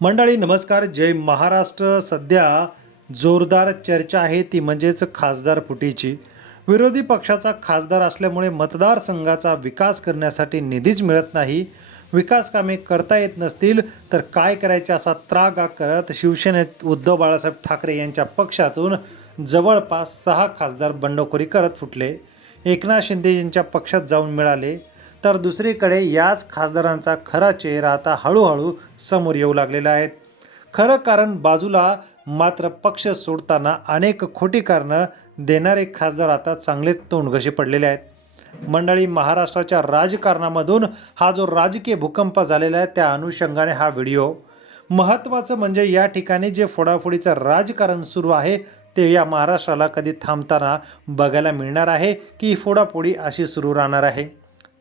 मंडळी नमस्कार. जय महाराष्ट्र. सध्या जोरदार चर्चा आहे ती म्हणजेच खासदार फुटीची. विरोधी पक्षाचा खासदार असल्यामुळे मतदारसंघाचा विकास करण्यासाठी निधीच मिळत नाही. विकास कामे करता येत नसतील तर काय करायचे असा त्रागा करत शिवसेनेत उद्धव बाळासाहेब ठाकरे यांच्या पक्षातून जवळपास 6 खासदार बंडखोरी करत फुटले. एकनाथ शिंदे यांच्या पक्षात जाऊन मिळाले. तर दुसरीकडे याच खासदारांचा खरा चेहरा आता हळूहळू समोर येऊ लागलेला आहे. खरं कारण बाजूला, मात्र पक्ष सोडताना अनेक खोटी कारणं देणारे खासदार आता चांगलेच तोंडघशी पडलेले आहेत. मंडळी, महाराष्ट्राच्या राजकारणामधून हा जो राजकीय भूकंप झालेला आहे त्या अनुषंगाने हा व्हिडिओ. महत्त्वाचं म्हणजे या ठिकाणी जे फोडाफोडीचं राजकारण सुरू आहे ते या महाराष्ट्राला कधी थांबताना बघायला मिळणार आहे की फोडाफोडी अशी सुरू राहणार आहे.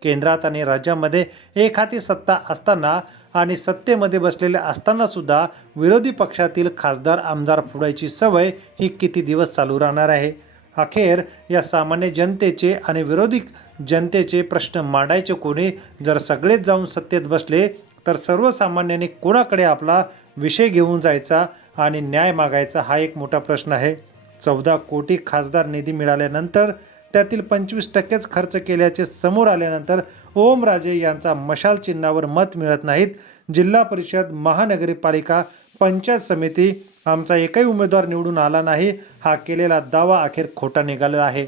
केंद्रात आणि राज्यामध्ये एक हाती सत्ता असताना आणि सत्तेमध्ये बसलेले असताना सुद्धा विरोधी पक्षातील खासदार आमदार फोडायची सवय ही किती दिवस चालू राहणार आहे. अखेर या सामान्य जनतेचे आणि विरोधी जनतेचे प्रश्न मांडायचे कोणी? जर सगळेच जाऊन सत्तेत बसले तर सर्वसामान्यांनी कोणाकडे आपला विषय घेऊन जायचा आणि न्याय मागायचा हा एक मोठा प्रश्न आहे. 14 कोटी खासदार निधी मिळाल्यानंतर त्यातील 25%च खर्च केल्याचे समोर आल्यानंतर ओमराजे यांचा मशाल चिन्हावर मत मिळत नाहीत. जिल्हा परिषद, महानगरपालिका, पंचायत समिती आमचा एकही उमेदवार निवडून आला नाही हा केलेला दावा अखेर खोटा निघाला आहे.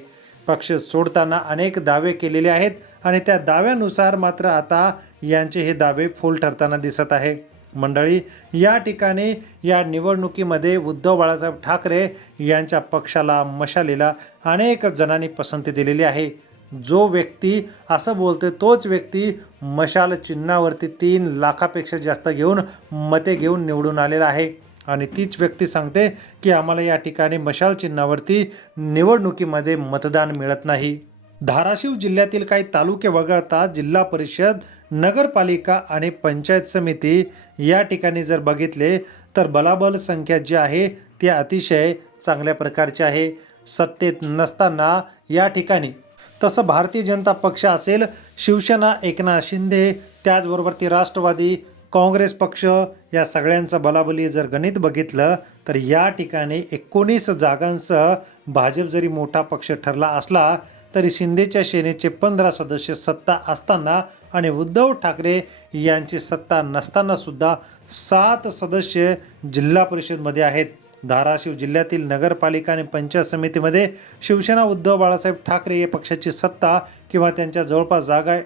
पक्ष सोडताना अनेक दावे केलेले आहेत आणि त्या दाव्यानुसार मात्र आता यांचे हे दावे फोल ठरताना दिसत आहे. मंडळी, या ठिकाणी या निवडणुकीमध्ये उद्धव बाळासाहेब ठाकरे यांच्या पक्षाला, मशालीला अनेक जणांनी पसंती दिलेली आहे. जो व्यक्ती असं बोलते तोच व्यक्ती मशाल चिन्हावरती 3 लाखापेक्षा जास्त घेऊन मते घेऊन निवडून आलेला आहे आणि तीच व्यक्ती सांगते की आम्हाला या ठिकाणी मशाल चिन्हावरती निवडणुकीमध्ये मतदान मिळत नाही. धाराशिव जिल्ह्यातील काही तालुके वगळता जिल्हा परिषद, नगरपालिका आणि पंचायत समिती या ठिकाणी जर बघितले तर बलाबल संख्या जी आहे ती अतिशय चांगल्या प्रकारची आहे. सत्तेत नसताना या ठिकाणी तसं भारतीय जनता पक्ष असेल, शिवसेना, एकनाथ शिंदे, त्याचबरोबर ती राष्ट्रवादी काँग्रेस पक्ष, या सगळ्यांचं बलाबली जर गणित बघितलं तर या ठिकाणी 19 जागांसह भाजप जरी मोठा पक्ष ठरला असला तरी शिंदेच्या सेनेचे 15 सदस्य सत्ता असताना आणि उद्धव ठाकरे यांची सत्ता नसताना सुद्धा 7 सदस्य जिल्हा परिषदमध्ये आहेत. धाराशिव जिल्ह्यातील नगरपालिका आणि पंचायत समितीमध्ये शिवसेना, उद्धव बाळासाहेब ठाकरे या पक्षाची सत्ता किंवा त्यांच्या जवळपास जागा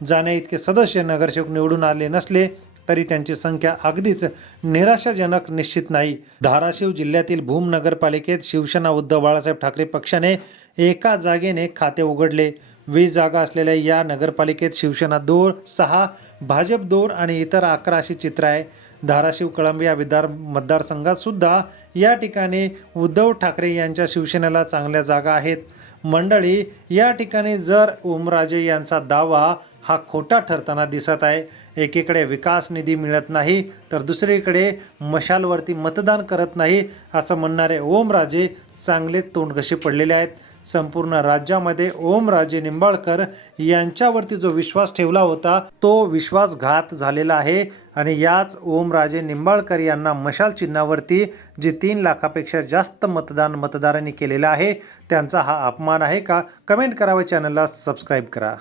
जाण्या इतके सदस्य नगरसेवक निवडून आले नसले तरी त्यांची संख्या अगदीच निराशाजनक निश्चित नाही. धाराशिव जिल्ह्यातील भूम नगरपालिकेत शिवसेना, उद्धव बाळासाहेब ठाकरे पक्षाने एका जागेने खाते उघडले. 20 जागा असलेल्या या नगरपालिकेत शिवसेना 2, 6, भाजप 2 आणि इतर 11 अशी चित्र आहे. धाराशिव, कळंब या मतदारसंघात सुद्धा या ठिकाणी उद्धव ठाकरे यांच्या शिवसेनेला चांगल्या जागा आहेत. मंडळी, या ठिकाणी जर ओमराजे यांचा दावा हा खोटा ठरताना दिसत आहे. एकीकडे विकास निधी मिळत नाही तर दुसरीकडे मशालवरती मतदान करत नाही असं म्हणणारे ओमराजे चांगले तोंडघशी पडलेले आहेत. संपूर्ण राज्यामध्ये ओमराजे निंबाळकर यांच्यावरती जो विश्वास ठेवला होता तो विश्वासघात झालेला आहे आणि याच ओमराजे निंबाळकर यांना मशाल चिन्हावरती जे 3 लाखापेक्षा जास्त मतदारांनी केलेलं आहे त्यांचा हा अपमान आहे का? कमेंट करा व चॅनलला सबस्क्राईब करा.